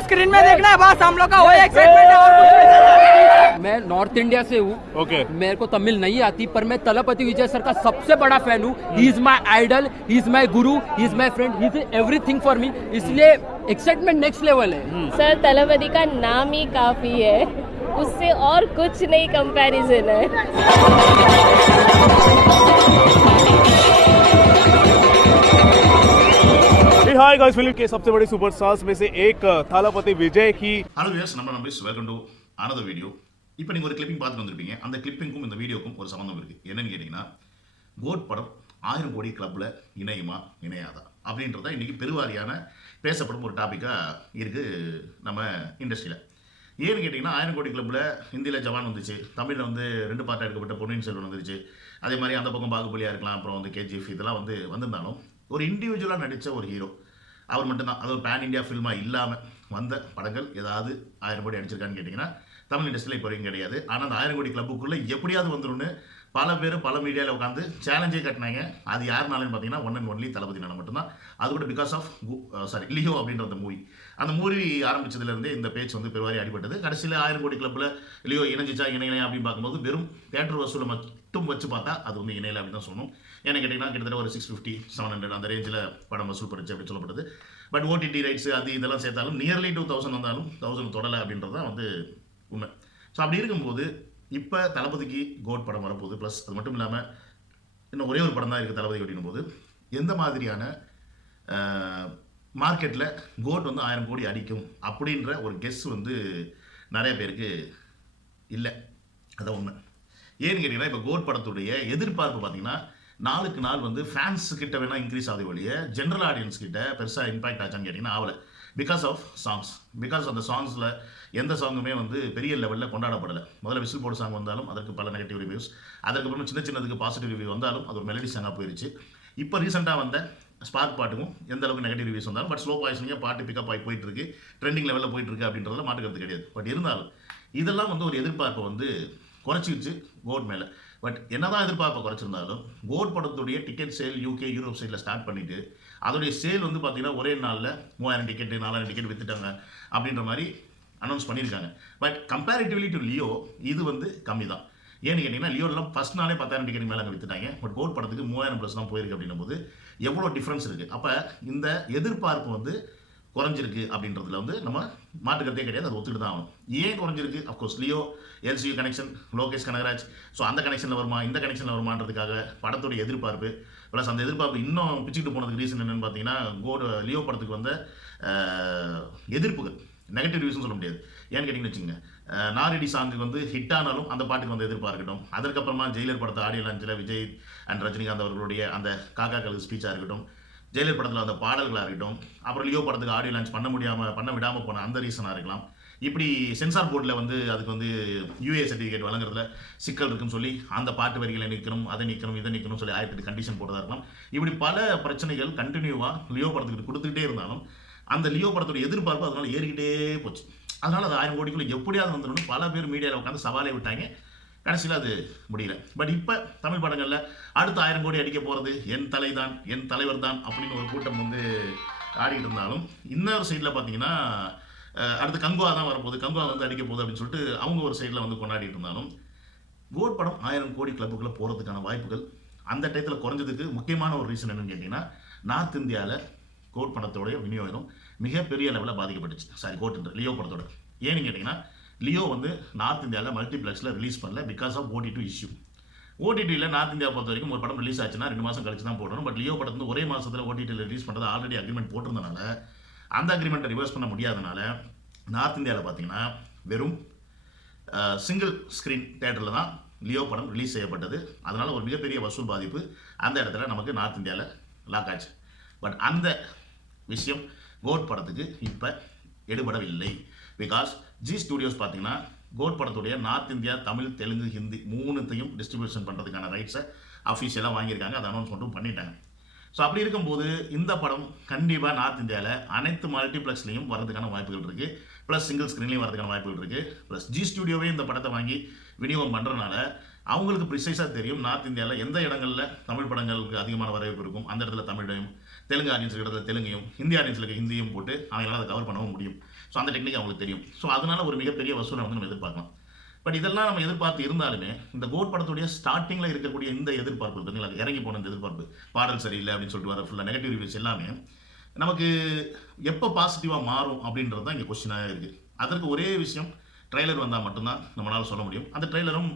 Screen में देखना है बस हम लोग का वही एक्साइटमेंट है और कुछ नहीं मैं नॉर्थ इंडिया से हूँ। ओके मेरे को तमिल नहीं आती पर मैं तलपति विजय सर का सबसे बड़ा फ़ैन हूँ। He is my idol he is my guru he is my friend he is everything for me इसलिए एक्साइटमेंट नेक्स्ट लेवल है। सर तलपति का नाम ही काफ़ी है। उससे और कुछ नहीं कंपैरिजन है। Hey, hi guys, फिल्म के सबसे बड़े सुपरस्टार्स में से एक थालापति विजय की ஹலோ வியர்ஸ் நம்ம நம்பிஸ் வெல்கம் டு ஆனத வீடியோ இப்போ நீங்கள் ஒரு கிளிப்பிங் பார்த்து வந்திருப்பீங்க அந்த கிளிப்பிங்க்கும் இந்த வீடியோக்கும் ஒரு சம்மந்தம் இருக்குது என்னன்னு கேட்டிங்கன்னா கோட் படம் ஆயிரம் கோடி கிளப்பில் இணையுமா இணையாதா அப்படின்றத இன்றைக்கி பெருவாரியான பேசப்படும் ஒரு டாப்பிக்காக இருக்குது நம்ம இண்டஸ்ட்ரியில் ஏன்னு கேட்டிங்கன்னா ஆயிரம் கோடி கிளப்பில் ஹிந்தியில் ஜவான் வந்துச்சு தமிழில் வந்து ரெண்டு பார்ட்டாக எடுக்கப்பட்ட பொன்னியின் செல்வன் வந்துருச்சு அதே மாதிரி அந்த பக்கம் பாகுபலியாக இருக்கலாம் அப்புறம் வந்து கேஜிஎஃப் இதெல்லாம் வந்து வந்திருந்தாலும் ஒரு இண்டிவிஜுவலாக நடித்த ஒரு ஹீரோ அவர் மட்டும்தான். அதாவது பேன் இந்தியா ஃபில்மாக இல்லாமல் வந்த படங்கள் ஏதாவது ஆயிரம் கோடி அடிச்சிருக்கான்னு கேட்டிங்கன்னா தமிழ் இண்டஸ்ட்ரியில் இப்போ வரைக்கும் கிடையாது. ஆனால் அந்த ஆயிரம் கோடி கிளப்புக்குள்ளே எப்படியாவது வந்துடும்னு பல பேர் பல மீடியாவில் உட்காந்து சேலஞ்சே கட்டினாங்க. அது யாருனாலும் பார்த்தீங்கன்னா ஒன் அண்ட் ஒன்லி தளபதி மட்டும்தான். அது கூட பிகாஸ் ஆஃப் சாரி லியோ அப்படின்ற அந்த மூவி அந்த மூவி ஆரம்பிச்சதுலேருந்தே இந்த பேச்சு வந்து பெருவாரி அடிபட்டது. கடைசியில் ஆயிரம் கோடி கிளப்பில் லியோ இணைஞ்சிச்சா இணையலை அப்படின்னு பார்க்கும்போது வெறும் தேட்டர் வசூலை மட்டும் வச்சு பார்த்தா அது வந்து இணையலை அப்படின்னு தான் சொல்லணும். ஏன்னு கேட்டிங்கன்னா கிட்டத்தட்ட ஒரு சிக்ஸ் ஃபிஃப்டி செவன் ஹண்ட்ரட் அந்த ரேஞ்சில் படம் வசூல் பண்ணுச்சு அப்படின்னு சொல்லப்படுது. பட் ஓடிடி ரைட்ஸ் அது இதெல்லாம் சேர்த்தாலும் நியர்லி டூ தௌசண்ட் வந்தாலும் தௌசண்ட் தொடலை அப்படின்றது தான் வந்து உண்மை. ஸோ அப்படி இருக்கும்போது இப்போ தளபதிக்கு கோட் படம் வரப்போகுது. ப்ளஸ் அது மட்டும் இல்லாமல் இன்னும் ஒரே ஒரு படம் தான் இருக்குது தளபதி அப்படின்னும் போது எந்த மாதிரியான மார்க்கெட்டில் கோட் வந்து ஆயிரம் கோடி அடிக்கும் அப்படின்ற ஒரு கெஸ் வந்து நிறைய பேருக்கு இல்லை. அதான் உண்மை. ஏன்னு கேட்டிங்கன்னா இப்போ கோட் படத்துடைய எதிர்பார்ப்பு பார்த்தீங்கன்னா நாளுக்கு நாள் வந்து ஃபேன்ஸ் கிட்ட வேணால் இன்க்ரீஸ் ஆகுது ஒழிய ஜென்ரல் ஆடியன்ஸ் கிட்ட பெருசாக இம்பாக்ட் ஆச்சான்னு கேட்டிங்கன்னா ஆகலை. பிகாஸ் ஆஃப் சாங்ஸ் பிகாஸ் அந்த சாங்ஸில் எந்த சாங்குமே வந்து பெரிய லெவலில் கொண்டாடப்படலை. முதல்ல விசில் போர்டு சாங் வந்தாலும் அதற்கு பல நெகட்டிவ் ரிவ்யூஸ் அதுக்கப்புறம் சின்ன சின்னதுக்கு பாசிட்டிவ் ரிவ்யூ வந்தாலும் அது ஒரு மெலடி சாங்காக போயிருச்சு. இப்போ ரீசெண்டாக வந்த ஸ்பார்க் பாட்டுக்கும் எந்த அளவுக்கு நெகட்டிவ் ரிவ்யூஸ் வந்தாலும் பட் ஸ்லோ பாய்ஸ்னிங்காக பாட்டு பிக்கப் ஆகி போயிட்டு இருக்கு ட்ரெண்டிங் லெவலில் போயிட்டு இருக்கு அப்படின்றதுல மாட்டுக்கிறது கிடையாது. பட் இருந்தாலும் இதெல்லாம் வந்து ஒரு எதிர்பார்ப்பை வந்து குறைச்சிருச்சு கோட் மேலே. பட் என்னதான் எதிர்பார்ப்பை குறைச்சிருந்தாலும் கோட் படத்துடைய டிக்கெட் சேல் யூகே யூரோப் சைடில் ஸ்டார்ட் பண்ணிட்டு அதோடைய சேல் வந்து பார்த்தீங்கன்னா ஒரே நாளில் மூவாயிரம் டிக்கெட்டு நாலாயிரம் டிக்கெட் வித்துட்டாங்க அப்படின்ற மாதிரி அனௌன்ஸ் பண்ணியிருக்காங்க. பட் கம்பேரிட்டிவ்லி டு லியோ இது வந்து கம்மி தான் ஏன்னு கேட்டிங்கன்னா லியோலாம் ஃபஸ்ட் நாளே பத்தாயிரம் டிக்கெட் மேலே அங்கே வித்துட்டாங்க. பட் கோட் படத்துக்கு மூவாயிரம் ப்ளஸ் தான் போயிருக்கு அப்படின்னும் போது எவ்வளோ டிஃப்ரென்ஸ் இருக்குது அப்போ இந்த எதிர்பார்ப்பு வந்து குறைஞ்சிருக்கு அப்படின்றதுல வந்து நம்ம மாட்டுக்கிறதே கிடையாது அது ஒத்துக்கிட்டு தான் ஆகணும். ஏன் குறைஞ்சிருக்கு? Of course Leo LCU connection Lokesh Kanagaraj so அந்த கனெக்ஷனில் வருமா? இந்த கனெக்ஷனில் வருமானதுக்காக படத்துடைய எதிர்பார்ப்பு. ப்ளஸ் அந்த எதிர்பார்ப்பு இன்னும் பிச்சுக்கிட்டு போனதுக்கு ரீசன் என்னென்னு பார்த்தீங்கன்னா கோடு லியோ படத்துக்கு வந்த எதிர்ப்புகள். நெகட்டிவ் ரிவ்யூஸ்னு சொல்ல முடியாது. ஏன்னு கேட்டிங்கன்னு வச்சுங்க நாரடி சாங்குக்கு வந்து ஹிட் ஆனாலும் அந்த பாட்டுக்கு வந்து எதிர்ப்பாக இருக்கட்டும். அதற்கப்புறமா ஜெயிலர் படத்தை ஆடியோ லான்ச்சில் விஜய் அண்ட் ரஜினிகாந்த் அவர்களுடைய அந்த காக்கா கலு ஸ்பீச்சாக இருக்கட்டும். ஜெயலலிதா படத்தில் அந்த பாடல்களாக இருக்கட்டும் அப்புறம் லியோ படத்துக்கு ஆடியோ லான்ச் பண்ண முடியாமல் பண்ண விடாமல் போன அந்த ரீசனாக இருக்கலாம். இப்படி சென்சார் போர்டில் வந்து அதுக்கு வந்து யூஏ சர்டிஃபிகேட் வழங்குறதுல சிக்கல் இருக்குன்னு சொல்லி அந்த பாட்டு வரிகளை நிற்கணும் அதை நிற்கணும் இதை நிற்கணும் சொல்லி ஆயிரத்தி கண்டிஷன் போட்டதாக இருக்கலாம். இப்படி பல பிரச்சனைகள் கண்டினியூவாக லியோ படத்துக்கு கொடுத்துக்கிட்டே இருந்தாலும் அந்த லியோ படத்தோட எதிர்பார்ப்பு அதனால் ஏறிக்கிட்டே போச்சு. அதனால் அது ஆயிரம் கோடிக்குள்ள எப்படியாவது வந்துடணும் பல பேர் மீடியாவில் உட்காந்து சவாலே விட்டாங்க. கடைசியில் அது முடியல. பட் இப்போ தமிழ் படங்களில் அடுத்த ஆயிரம் கோடி அடிக்க போகிறது என் தலை தான் என் தலைவர் தான் அப்படின்னு ஒரு கூட்டம் வந்து ஆடிக்கிட்டு இருந்தாலும் இன்னொரு சைடில் பார்த்தீங்கன்னா அடுத்து கங்குவா தான் வரப்போகுது. கங்குவா வந்து அடிக்க போகுது அப்படின்னு சொல்லிட்டு அவங்க ஒரு சைடில் வந்து கொண்டாடிட்டு இருந்தாலும் கோட் படம் ஆயிரம் கோடி கிளப்புக்குள்ளே போகிறதுக்கான வாய்ப்புகள் அந்த டயத்தில் குறைஞ்சதுக்கு முக்கியமான ஒரு ரீசன் என்னன்னு கேட்டிங்கன்னா நார்த் இந்தியாவில் கோட் படத்தோடைய விநியோகம் மிகப்பெரிய லெவலில் பாதிக்கப்பட்டுச்சு. சாரி கோட் லியோ படத்தோட. ஏன்னு கேட்டிங்கன்னா லியோ வந்து நார்த் இந்தியாவில் மல்டிப்ளெக்ஸில் ரிலீஸ் பண்ணல பிகாஸ் ஆஃப் ஓடிடி இஷ்யூ ஓடிடியில் நார்த் இந்தியா பொறுத்த வரைக்கும் ஒரு படம் ரிலீஸ் ஆச்சுன்னா ரெண்டு மாதம் கழிச்சு தான் போடணும். பட் லியோ படத்து வந்து ஒரே மாதத்தில் ஓடிடியில் ரிலீஸ் பண்ணுறது ஆல்ரெடி அக்ரிமெண்ட் போட்டிருந்தனால அந்த அக்ரிமெண்ட்டை ரிவர்ஸ் பண்ண முடியாதனால நார்த் இந்தியாவில் பார்த்தீங்கன்னா வெறும் சிங்கிள் ஸ்க்ரீன் தேட்டரில் தான் லியோ படம் ரிலீஸ் செய்யப்பட்டது. அதனால் ஒரு மிகப்பெரிய வசூல் பாதிப்பு அந்த இடத்துல நமக்கு நார்த் இந்தியாவில் லாக் ஆச்சு. பட் அந்த விஷயம் கோட் படத்துக்கு இப்போ எடுபடவில்லை. பிகாஸ் ஜி ஸ்டுடியோஸ் பார்த்தீங்கன்னா கோட் படத்துடைய நார்த் இந்தியா தமிழ் தெலுங்கு ஹிந்தி மூணுத்தையும் டிஸ்ட்ரிபியூஷன் பண்ணுறதுக்கான ரைட்ஸை அஃபீஷியலாக வாங்கியிருக்காங்க. அதை அனௌன்ஸ்மெண்ட்டும் பண்ணிட்டாங்க. ஸோ அப்படி இருக்கும்போது இந்த படம் கண்டிப்பாக நார்த் இந்தியாவில் அனைத்து மல்டிப்ளெக்ஸ்லையும் வரதுக்கான வாய்ப்புகள் இருக்குது ப்ளஸ் சிங்கிள் ஸ்க்ரீன்லேயும் வரதுக்கான வாய்ப்புகள் இருக்குது ப்ளஸ் ஜி ஸ்டுடியோவே இந்த படத்தை வாங்கி விநியோகம் பண்ணுறதுனால அவங்களுக்கு ப்ரிசைஸாக தெரியும். நார்த் இந்தியாவில் எந்த இடங்களில் தமிழ் படங்களுக்கு அதிகமான வரவேற்பு இருக்கும். அந்த இடத்துல தமிழையும் தெலுங்கு ஆடியன்ஸ் இடத்துல தெலுங்கையும் ஹிந்தி ஆடியன்ஸுக்கு ஹிந்தியும் போட்டு அவங்களால அதை கவர் பண்ணவும் முடியும். ஸோ அந்த டெக்னிக் அவங்களுக்கு தெரியும். ஸோ அதனால ஒரு மிகப்பெரிய வசூலை வந்து நம்ம எதிர்பார்க்கலாம். பட் இதெல்லாம் நம்ம எதிர்பார்த்து இருந்தாலுமே இந்த கோட் படத்துடைய ஸ்டார்டிங்கில் இருக்கக்கூடிய இந்த எதிர்பார்ப்பு இருக்குங்களா இறங்கி போன இந்த எதிர்பார்ப்பு பாடல் சரியில்லை அப்படின்னு சொல்லிட்டு வர ஃபுல்லாக நெகட்டிவ் ரிவ்யூஸ் எல்லாமே நமக்கு எப்போ பாசிட்டிவாக மாறும் அப்படின்றது தான் இங்கே கொஸ்டினாக இருக்குது அதற்கு ஒரே விஷயம் ட்ரெய்லர் வந்தால் மட்டும்தான் நம்மளால் சொல்ல முடியும். அந்த ட்ரெய்லரும்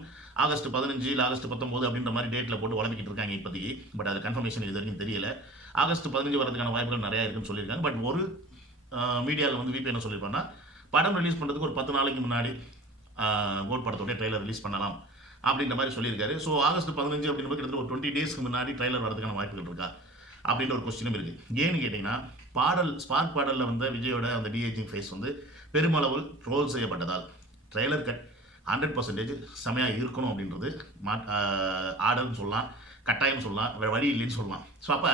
ஆகஸ்ட் பதினஞ்சு இல்லை ஆகஸ்ட் பத்தொம்போது அப்படின்ற மாதிரி டேட்டில் போட்டு வளர்ந்துக்கிட்டு இருக்காங்க இப்போதைக்கு. பட் அது கன்ஃபர்மேஷன் இது வரைக்கும் தெரியல. ஆகஸ்ட் பதினஞ்சு வரதுக்கான வாய்ப்புகள் நிறையா இருக்குன்னு சொல்லியிருக்காங்க. பட் ஒரு மீடியாவில் வந்து விபி என்ன சொல்லியிருப்பாங்கன்னா படம் ரிலீஸ் பண்ணுறதுக்கு ஒரு பத்து நாளைக்கு முன்னாடி கோட் படத்தோடைய ட்ரெய்லர் ரிலீஸ் பண்ணலாம் அப்படின்ற மாதிரி சொல்லியிருக்காரு. ஸோ ஆகஸ்ட் பதினஞ்சு அப்படின்ற கிட்டத்தட்ட ஒரு டுவெண்ட்டி டேஸ்க்கு முன்னாடி ட்ரெய்லர் வரதுக்கான வாய்ப்புகள் இருக்கா? அப்படின்ற ஒரு கொஸ்டினும் இருக்குது ஏன்னு கேட்டிங்கன்னா பாடல் ஸ்பார்க் பாடலில் வந்த விஜயோட அந்த டிஏஜிங் ஃபேஸ் வந்து பெருமளவு ட்ரோல் செய்யப்பட்டதால் ட்ரெய்லர் கட் ஹண்ட்ரட் பர்சன்டேஜ் செமையாக இருக்கணும் அப்படின்றது மா ஆர்டர்னு சொல்லலாம் கட்டாயம் சொல்லலாம் வேறு வழி இல்லைன்னு சொல்லலாம். ஸோ அப்போ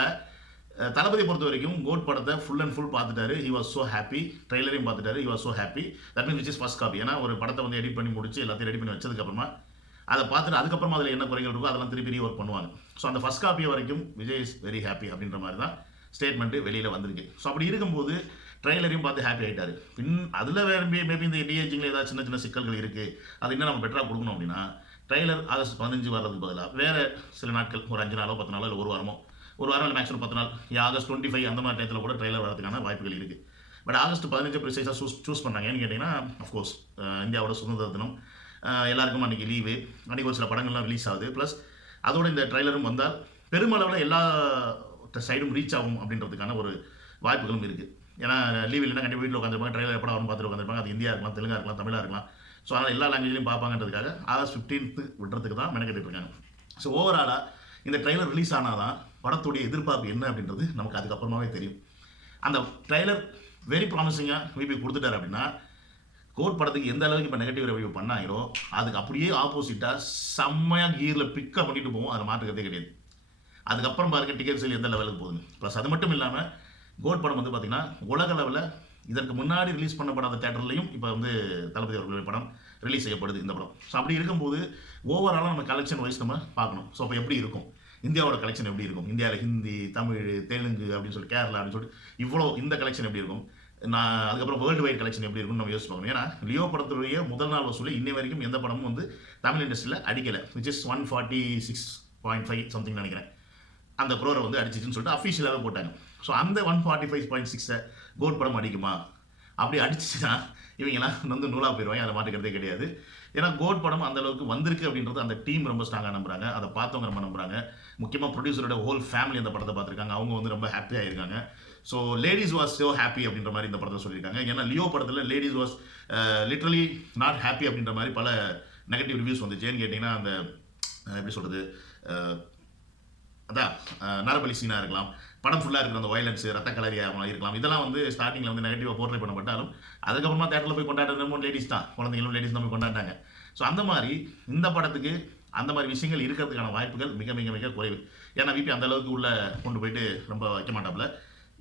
தளபதி பொறுத்த வரைக்கும் கோட் படத்தை ஃபுல் அண்ட் ஃபுல் பார்த்துட்டாரு. ஹி வாஸ் ஸோ ஹாப்பி ட்ரெய்லரையும் பார்த்துட்டாரு. He was so happy that mean which is first copy ஏன்னா ஒரு படத்தை வந்து எடிட் பண்ணி முடிச்சு எல்லாத்தையும் ரெடி பண்ணி வச்சதுக்கப்புறமா அதை பார்த்துட்டு அதுக்கப்புறமா அதில் என்ன குறைகள் இருக்கோ அதெல்லாம் திருப்பி ரீ ஒர்க் பண்ணுவாங்க. ஸோ அந்த ஃபஸ்ட் காப்பி வரைக்கும் விஜய் இஸ் வெரி ஹாப்பி அப்படின்ற மாதிரி தான் ஸ்டேட்மெண்ட்டு வெளியில் வந்திருக்கு. ஸோ அப்படி இருக்கும்போது ட்ரெய்லரையும் பார்த்து ஹாப்பி ஆகிட்டாரு பின் அதில் வேறு மேபி இந்த டிஏஜிங்கில் ஏதாவது சின்ன சின்ன சிக்கல்கள் இருக்குது அது இன்னும் நம்ம பெட்டராக கொடுக்கணும் அப்படின்னா ட்ரெய்லர் ஆகஸ்ட் பதினஞ்சு வர்றதுக்கு பதிலாக வேறு சில நாட்கள் ஒரு அஞ்சு நாளோ பத்து நாளோ இல்லை ஒரு வாரமோ ஒரு வாரம் இல்லை மேக்ஸிமம் பத்து நாள். ஆகஸ்ட் டுவெண்ட்டி ஃபைவ் அந்த மாதிரி டயத்தில் கூட ட்ரெய்லர் வரதுக்கான வாய்ப்புகள் இருக்குது பட் ஆகஸ்ட் பதினஞ்சு ப்ரிசைஸாக சூஸ் சூஸ் பண்ணாங்க. ஏன்னு கேட்டிங்கன்னா அஃப்கோர்ஸ் இந்தியாவோட சுதந்திர தினம். எல்லாருக்கும் அன்றைக்கி லீவு அன்றைக்கி ஒரு சில படங்கள்லாம் ரிலீஸ் ஆகுது. ப்ளஸ் அதோட இந்த ட்ரெய்லரும் வந்தால் பெருமளவில் எல்லா சைடும் ரீச் ஆகும் அப்படின்றதுக்கான ஒரு வாய்ப்புகளும் இருக்குது ஏன்னா லீவ் இல்லைன்னா கண்டிப்பாக வீட்டில் உட்காந்துருப்பாங்க ட்ரெய்லர் எப்படா வரும் பார்த்துட்டு உட்காந்துருப்பாங்க அது இந்தியா இருக்கலாம் தெலுங்காக இருக்கலாம் தமிழாக இருக்கலாம். ஸோ அதனால் எல்லா லாங்குவேஜ்லையும் பார்ப்பாங்கன்றதுக்காக ஆகஸ்ட் ஃபிஃப்டீன்த்து விடுறதுக்கு தான் மெனக்கெட்டு இருக்காங்க. ஸோ ஓவராலாக இந்த ட்ரெய்லர் ரிலீஸ் ஆனால் தான் படத்துடைய எதிர்பார்ப்பு என்ன அப்படின்றது நமக்கு அதுக்கப்புறமாவே தெரியும். அந்த ட்ரெய்லர் வெரி ப்ராமிசிங்காக விபி கொடுத்துட்டாரு அப்படின்னா கோட் படத்துக்கு எந்த அளவுக்கு இப்போ நெகட்டிவ் ரிவ்யூ பண்ணாங்களோ அதுக்கு அப்படியே ஆப்போசிட்டாக செம்மையாக கீரில் பிக்கப் பண்ணிட்டு போவோம் அதை மாற்றுக்கிறதே கிடையாது. அதுக்கப்புறம் பாருங்கள் டிக்கெட் சேல் எந்த லெவலுக்கு போகுது ப்ளஸ் அது மட்டும் இல்லாமல் கோட் படம் வந்து பார்த்திங்கன்னா உலக அளவில் இதற்கு முன்னாடி ரிலீஸ் பண்ணப்படாத தேட்டர்லையும் இப்போ வந்து தளபதி அவர்களுடைய படம் ரிலீஸ் செய்யப்படுது இந்த படம். ஸோ அப்படி இருக்கும்போது ஓவராலாக நம்ம கலெக்ஷன் வைஸ் நம்ம பார்க்கணும். ஸோ அப்போ எப்படி இருக்கும்? இந்தியாவோட கலெக்ஷன் எப்படி இருக்கும்? இந்தியாவில் ஹிந்தி தமிழ் தெலுங்கு அப்படின்னு சொல்லி கேரளா அப்படின்னு சொல்லிட்டு இவ்வளோ இந்த கலெக்ஷன் எப்படி இருக்கும்? நான் அதுக்கப்புறம் வேர்ல்டு வைட் கலெக்ஷன் எப்படி இருக்கும்னு நம்ம யோசிச்சு பார்க்கணும். ஏன்னா லியோ படத்துடைய முதல் நாள் வசூலில் இன்னை வரைக்கும் எந்த படமும் வந்து தமிழ் இண்டஸ்ட்ரியில் அடிக்கலை. Which is one forty six point five something நினைக்கிறேன். அந்த குரோரை வந்து அடிச்சிச்சுன்னு சொல்லிட்டு அஃபீஷியலாகவே போட்டாங்க. ஸோ அந்த ஒன் ஃபார்ட்டி ஃபைவ் பாயிண்ட் சிக்ஸை கோட் படம் அடிக்குமா? அப்படி அடிச்சுன்னா இவங்கெல்லாம் வந்து நூலாக போயிடுவாங்க அதை மாட்டுக்கிறதே கிடையாது. ஏன்னா கோட் படம் அந்த அளவுக்கு வந்திருக்கு அப்படின்றது அந்த டீம் ரொம்ப ஸ்ட்ராங்காக நம்புறாங்க. அதை பார்த்தவங்க ரொம்ப நம்புறாங்க. முக்கியமாக ப்ரொடியூசரோட ஹோல் ஃபேமிலி அந்த படத்தை பார்த்துருக்காங்க. அவங்க வந்து ரொம்ப ஹாப்பியாக இருக்காங்க so ladies was so happy அப்படின்ற மாதிரி இந்த படத்தை சொல்லியிருக்காங்க. ஏன்னா லியோ படத்தில் ladies was literally not happy அப்படின்ற மாதிரி பல நெகட்டிவ் ரிவ்யூஸ் வந்துச்சேன்னு கேட்டிங்கன்னா அந்த எப்படி சொல்கிறது அதான் நரபலி சீனாக இருக்கலாம். படம் ஃபுல்லாக இருக்கிற அந்த வயலன்ஸ் ரத்த கலரியாக இருக்கலாம். இதெல்லாம் வந்து ஸ்டார்டிங்கில் வந்து நெகட்டிவாக போர்ட்ரே பண்ணப்பட்டாலும் அதுக்கப்புறமா தேட்டரில் போய் கொண்டாடுறதும் லேடிஸ் தான். குழந்தைங்களும் லேடிஸ் தான் போய் கொண்டாடினாங்க ஸோ அந்த மாதிரி இந்த படத்துக்கு அந்த மாதிரி விஷயங்கள் இருக்கிறதுக்கான வாய்ப்புகள் மிக மிக மிக குறைவு. ஏன்னா விபி அந்த அளவுக்கு உள்ள கொண்டு போயிட்டு ரொம்ப வைக்க மாட்டாப்புல.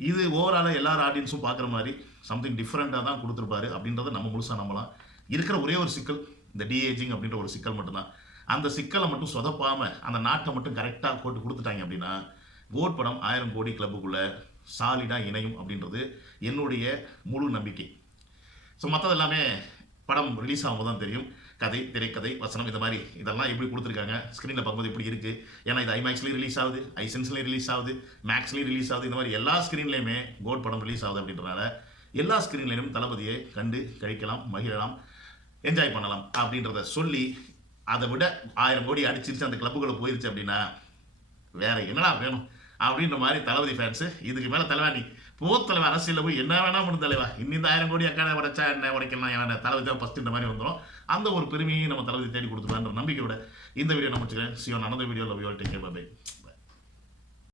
இது ஓவராலாக எல்லார் ஆடியன்ஸும் பார்க்குற மாதிரி சம்திங் டிஃப்ரெண்ட்டாக தான் கொடுத்துருப்பாரு அப்படின்றத நம்ம முழுசாக நம்பலாம். இருக்கிற ஒரே ஒரு சிக்கல் இந்த டிஏஜிங் அப்படின்ற ஒரு சிக்கல் மட்டும்தான். அந்த சிக்கலை மட்டும் சொதப்பாமல் அந்த நாட்டை மட்டும் கரெக்டாக போட்டு கொடுத்துட்டாங்க அப்படின்னா கோட் படம் ஆயிரம் கோடி கிளப்புக்குள்ளே சாலிடாக இணையும் அப்படின்றது என்னுடைய முழு நம்பிக்கை. ஸோ மற்றது எல்லாமே படம் ரிலீஸ் ஆகும்போது தான் தெரியும். கதை திரைக்கதை வசனம் இந்த மாதிரி இதெல்லாம் எப்படி கொடுத்துருக்காங்க? ஸ்க்ரீனில் பார்க்கும்போது எப்படி இருக்குது ஏன்னா இது ஐமேக்ஸ்லேயும் ரிலீஸ் ஆகுது ஐசென்ஸ்லேயும் ரிலீஸ் ஆகுது மேக்ஸ்லேயும் ரிலீஸ் ஆகுது இந்த மாதிரி எல்லா ஸ்க்ரீன்லேயுமே கோட் படம் ரிலீஸ் ஆகுது அப்படின்றனால எல்லா ஸ்க்ரீன்லேயும் தளபதியை கண்டு கழிக்கலாம் மகிழலாம் என்ஜாய் பண்ணலாம் அப்படின்றத சொல்லி அதை விட ஆயிரம் கோடி அடிச்சிருச்சு அந்த கிளப்புக்குள்ளே போயிருச்சு அப்படின்னா வேற என்னடா வேணும்? அப்படின்ற மாதிரி தளபதி ஃபேன்ஸு இதுக்கு மேலே தலைவாணி போத்தலைவா போ அரசியலில் போய் என்ன வேணா பண்ண தலைவா? இன்னும் இந்த ஆயிரம் கோடி அக்காடை உடைச்சா என்ன உடைக்கலாம்? என்ன தளபதி தான் ஃபஸ்ட் இந்த மாதிரி வந்துடும் அந்த ஒரு பெருமையை நம்ம தளபதி தேடி கொடுத்துருவான்ற நம்பிக்கையோட இந்த வீடியோ நம்ம வச்சுக்கிறேன் Sivan Anantha video love take bye